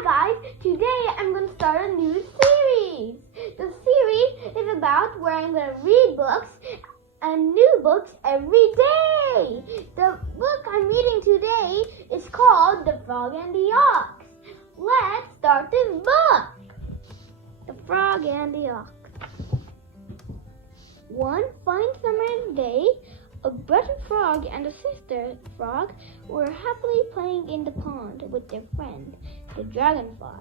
Hi guys, today I'm going to start a new series. The series is about where I'm going to read books and new books every day. The book I'm reading today is called The Frog and the Ox. Let's start this book. The Frog and the Ox. One fine summer's day, a brother frog and a sister frog were happily playing in the pond with their friend, the dragonfly.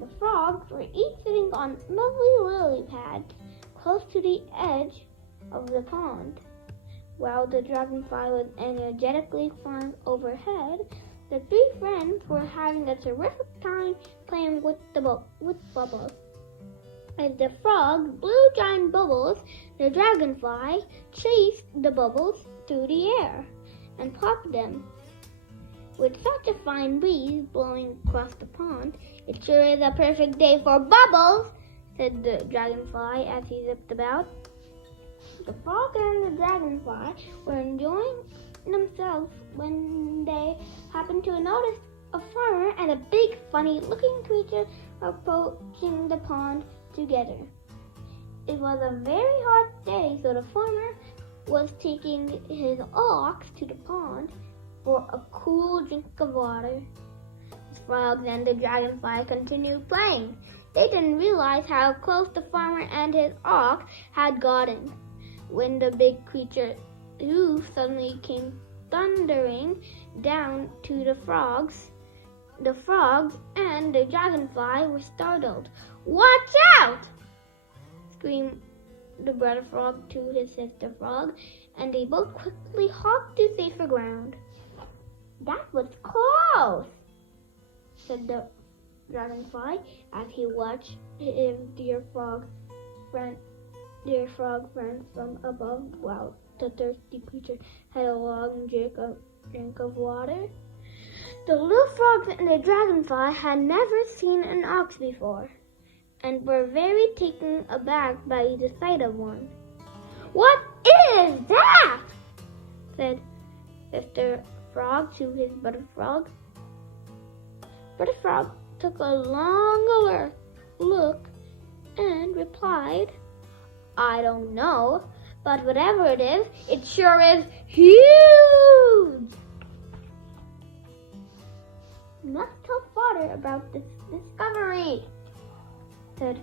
The frogs were each sitting on lovely lily pads close to the edge of the pond. While the dragonfly was energetically flying overhead, the three friends were having a terrific time playing with bubbles. As the frogs blew giant bubbles, the dragonfly chased the bubbles through the air and popped them. With such a fine breeze blowing across the pond, it sure is a perfect day for bubbles, said the dragonfly as he zipped about. The frog and the dragonfly were enjoying themselves when they happened to notice a farmer and a big, funny-looking creature approaching the pond together. It was a very hot day, so the farmer was taking his ox to the pond for a cool drink of water. The frogs and the dragonfly continued playing. They didn't realize how close the farmer and his ox had gotten when the big creature's hoof suddenly came thundering down to the frogs. The frogs and the dragonfly were startled. "Watch out!" screamed the brother frog to his sister frog, and they both quickly hopped to safer ground. "That was close," said the dragonfly as he watched his dear frog friend from above while the thirsty creature had a long drink of water. The little frogs and the dragonfly had never seen an ox before, and were very taken aback by the sight of one. "What is that?" said Sister Frog to his brother frog. Brother Frog took a long look and replied, "I don't know, but whatever it is, it sure is huge." "You must tell father about this discovery," said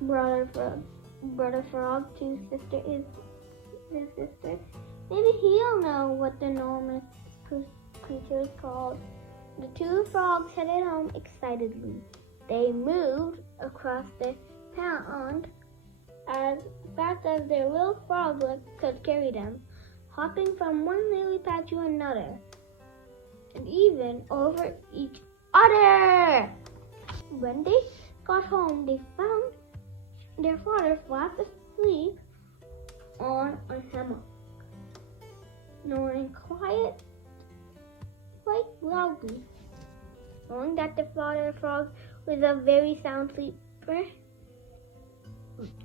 Brother Frog to his sister. "Maybe he'll know what the enormous creature is called." The two frogs headed home excitedly. They moved across the pond as fast as their little frog legs could carry them, hopping from one lily pad to another, and even over each other. When they got home, they found their father fast asleep on a hammock, snoring quite loudly. Knowing that the father frog was a very sound sleeper,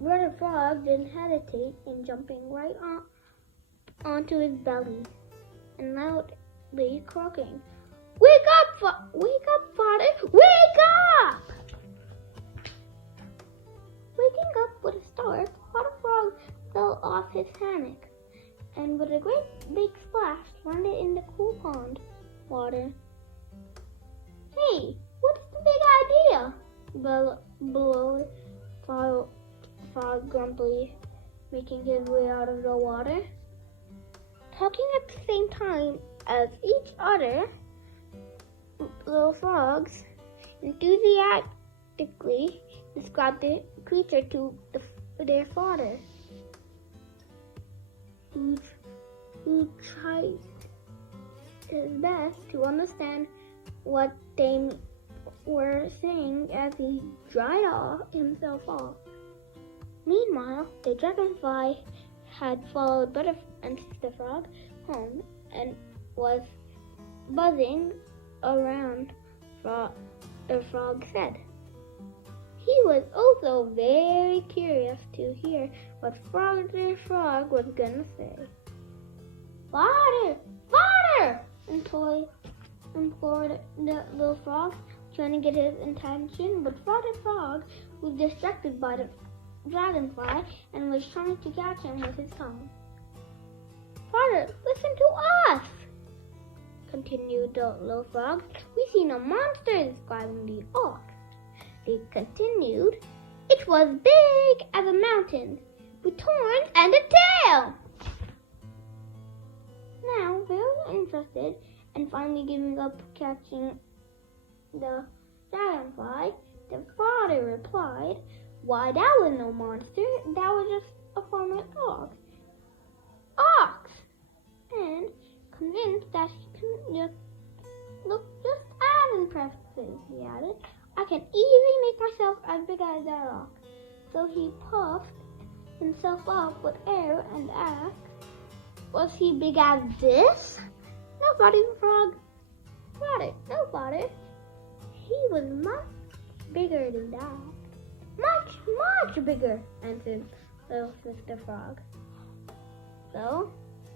Brother Frog didn't hesitate in jumping right onto his belly and loudly croaking, "Wake up, father! Wake up!" Waking up with a start, Father Frog fell off his hammock and with a great big splash landed in the cool pond water. "Hey, what's the big idea?" bellowed Frog grumpily, making his way out of the water. Talking at the same time as each other, little frogs enthusiastically described the creature to their father, who tried his best to understand what they were saying as he dried himself off. Meanwhile, the dragonfly had followed Brother and Sister Frog home and was buzzing around the frog said. He was also very curious to hear what Brother Frog was going to say. "Father! Father!" implored the little frog. trying to get his attention, but Father Frog was distracted by the dragonfly and was trying to catch him with his tongue. Father, listen to us, continued the little frog. We seen a monster describing the ox. They continued. It was big as a mountain, with horns and a tail. Now, very interested and finally giving up catching the dragonfly, the father replied, "Why, that was no monster. That was just a former ox." And convinced that he couldn't just look just as impressive, he added, "I can easily make myself as big as that ox." So he puffed himself up with air and asked, "Was he big as this?" "No, Father Frog." "Father, no, Father. He was much bigger than that." "Much, much bigger," answered little Sister Frog. So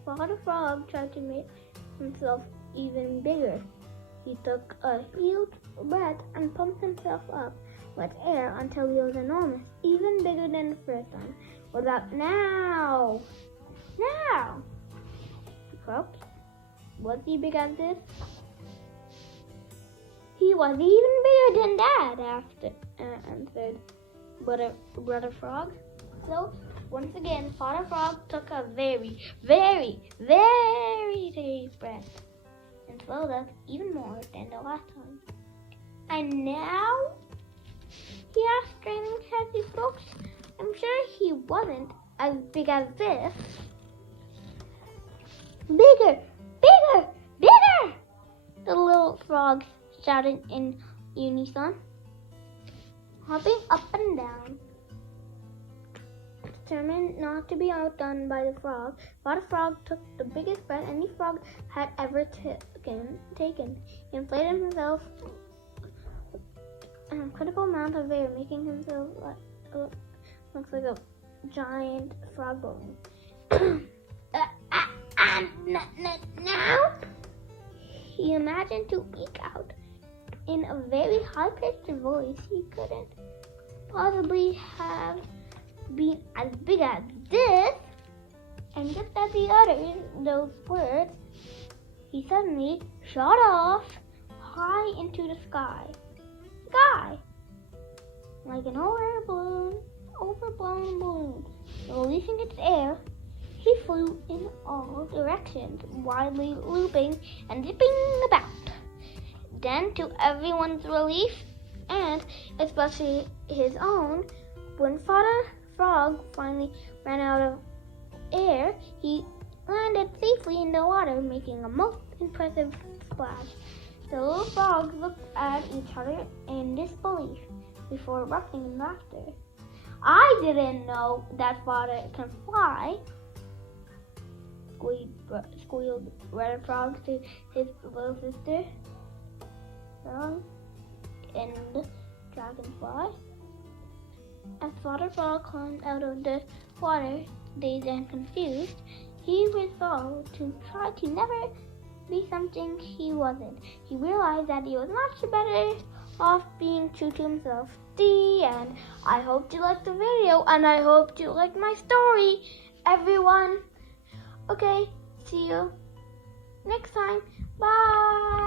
Father Frog tried to make himself even bigger. He took a huge breath and pumped himself up with air until he was enormous, even bigger than the first time. "What about now?" "Now," he croaked. "Was he big as this?" "He was even bigger than that," answered Brother Frog. So once again, Father Frog took a very, very, very deep breath and swelled up even more than the last time. "And now?" he asked, straining as he spoke. "I'm sure he wasn't as big as this." "Bigger, bigger, bigger!" the little frogs shouted in unison, hopping up and down. Determined not to be outdone by the frog, Father Frog took the biggest breath any frog had ever taken. He inflated himself an incredible amount of air, making himself looks like a giant frog balloon. Now, he imagined to eke out in a very high-pitched voice. He couldn't possibly have been as big as this. And just as he uttered those words, he suddenly shot off high into the sky, like an overblown balloon. Releasing its air, he flew in all directions, wildly looping and zipping about. Then, to everyone's relief, and especially his own, when Father Frog finally ran out of air, he landed safely in the water, making a most impressive splash. The little frogs looked at each other in disbelief before erupting in laughter. "I didn't know that Father can fly," squealed Brother Frog to his little sister and the dragonfly. As Father Frog climbed out of the water, dazed and confused, he resolved to try to never be something he wasn't. He realized that he was much better off being true to himself. The end. I hope you liked the video, and I hope you liked my story, everyone. Okay, see you next time. Bye.